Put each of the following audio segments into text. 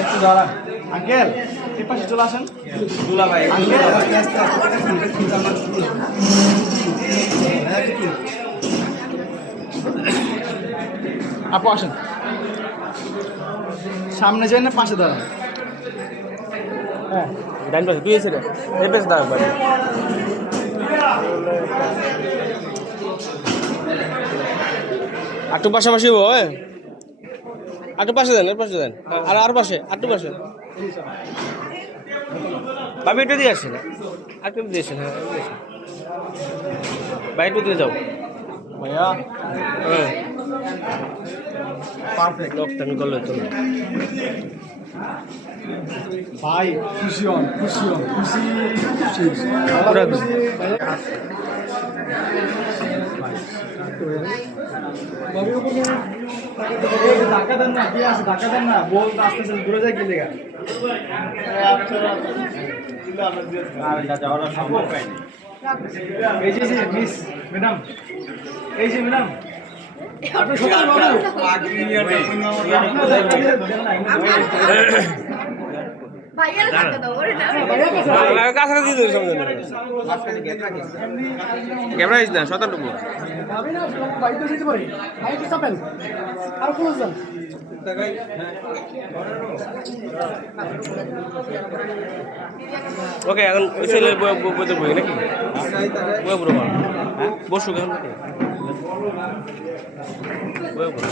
একটু দাঁড়ান আঙ্কেল, এই পাশে চলে আসেন। দুলা ভাই আপু আসেন, সামনে যাই না পাশে দাঁড়ান। হ্যাঁ ডান পাশে তুই এসে এই পাশে দাঁড়া বাড়ি আটটু পাশাপাশি আটটু পাশে দেন, এর পাশে দেন, আর পাশে আটটু পাশে ভাবি একটু দিয়ে আসছেন, আর একটু দিয়েছেন। হ্যাঁ ভাই একটু দিয়ে যাও ভাইয়া হ্যাঁ পারফেক্ট। লোকটা আমি করলে তো ভাই খুশি হন, খুশি হন, খুশি খুশি পুরা খুশি। ধাক্কা দেন না, কি আছে ধাক্কা দেন না, বল আস্তে আস্তে ঘুরে যায় কি লেগা। এই যে মিস ম্যাডাম, এই যে ম্যাডাম কাছাকাছি দিয়ে দেবে ক্যামেরা না শতানব্বই ওকে এখন ওই ছেলে বইতে বই নাকি বই পুরো বসুক এখন নাকি বই পুরো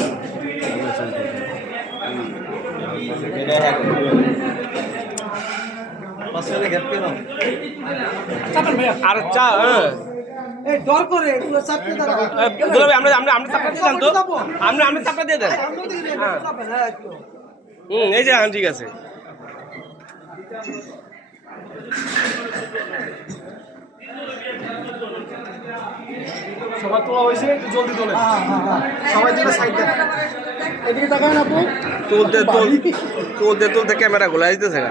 আর চা আমরা চাপটা দিয়ে দেন। এই যে হ্যাঁ ঠিক আছে। সবার তোলা হয়েছে, একটু জলদি তোলে সবাই দিকে সাইড দেন, এদিকে তাকান আপু। তুলতে ক্যামেরা গোলা দিতেছে না।